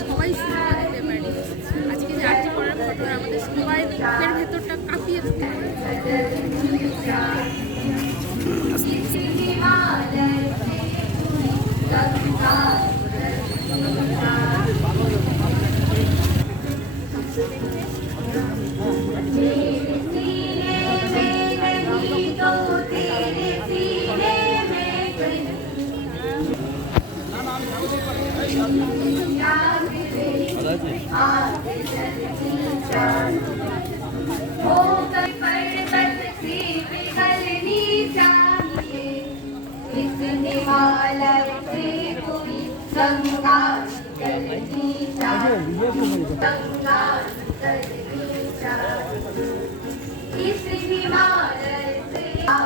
সবাই সিনেমা দেখতে পারি। আজকে যে আরজি করার ঘটনা আমাদের সবাই বুকের ভেতরটা কাঁপিয়ে দিতে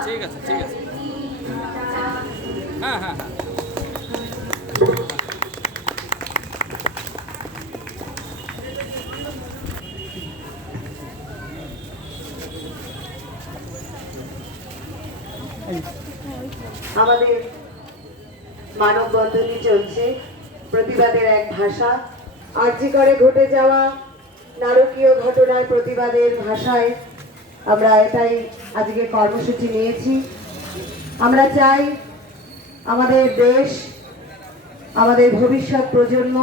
ঠিক আছে ঠিক আছে হ্যাঁ হ্যাঁ হ্যাঁ আমাদের মানববন্ধনই চলছে, প্রতিবাদের এক ভাষা। আরজি করে ঘটে যাওয়া নারকীয় ঘটনার প্রতিবাদের ভাষায় আমরা এটাই আজকে কর্মসূচি নিয়েছি। আমরা চাই আমাদের দেশ, আমাদের ভবিষ্যৎ প্রজন্ম